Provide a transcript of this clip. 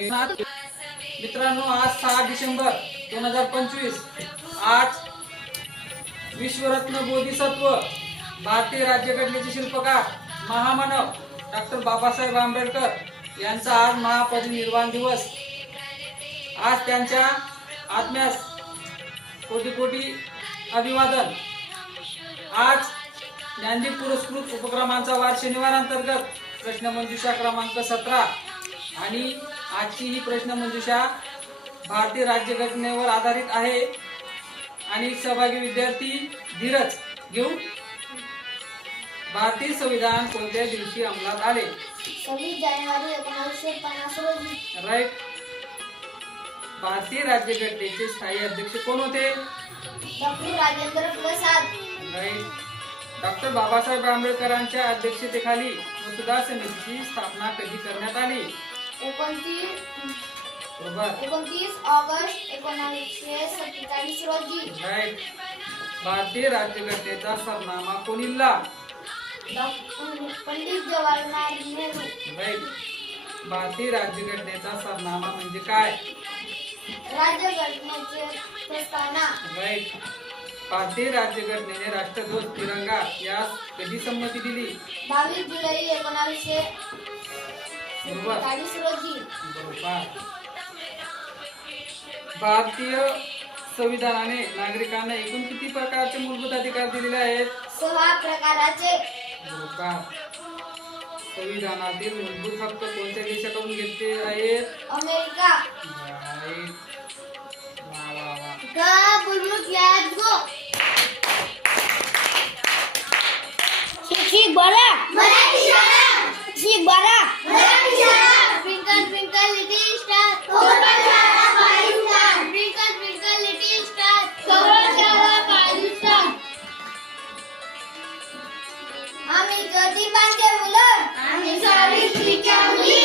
मित्रांनो, आज 6 डिसेंबर 2025 आज विश्वरत्न बोधिसत्व भारतीय राज्यघटनेचे शिल्पकार महामानव डॉक्टर बाबासाहेब आंबेडकर यांचा आज महापरिनिर्वाण दिवस। आज त्यांच्या आत्म्यास कोटी कोटी अभिवादन। आज ज्ञानदीप पुरस्कृत उपक्रमांचा वार शनिवार अंतर्गत प्रश्नमंजुषा क्रमांक 17 आणि आजची ही प्रश्नमंजुषा भारतीय राज्यघटनेवर आधारित आहे आणि सहभागी विद्यार्थी धीरज घेऊ। भारतीय संविधान कोणत्या दिवशी अंमलात आले? 26 जानेवारी 1950 रोजी। राईट। भारतीय राज्यघटनेचे स्थायी अध्यक्ष कोण होते? Doctor Rajendra Prasad. Right. Doctor Babasaheb आंबेडकरांच्या अध्यक्षतेखाली मसुदा समितीची स्थापना कधी करण्यात आली? 29 ऑगस्ट 1947 रोजी। राईट। भारतीय राज्यघटनेचा सरनामा कोणी लिहिला? पंडित जवाहरलाल नेहरू। राईट। भारतीय राज्यघटनेचा सरनामा म्हणजे काय? राज्यघटनेची प्रस्तावना। राईट। भारतीय राज्यघटनेने राष्ट्रध्वज तिरंगा यास कधी संमती दिली? 22 जुलै 1947 रोजी। बरोबर। भारतीय संविधानाने नागरिकांना एकूण किती प्रकारचे मूलभूत अधिकार दिलेले आहेत? 6 प्रकारचे। बरोबर। संविधानातील मूलभूत हक्क कोणत्या देशाकडून घेतले आहेत? अमेरिका। राईट। वा वा वा। का बुलबुल लेट्स गो। शिक्षक बोला। मराठी शाळा। शिक्षक बोला। मराठी शाळा। Twinkle twinkle little star. गौरव शाळा Pakistan. Twinkle twinkle little star. गौरव शाळा पाकिस्तान। आम्ही ज्योतिबांचे मुलं। आम्ही सावित्रीच्या मुली।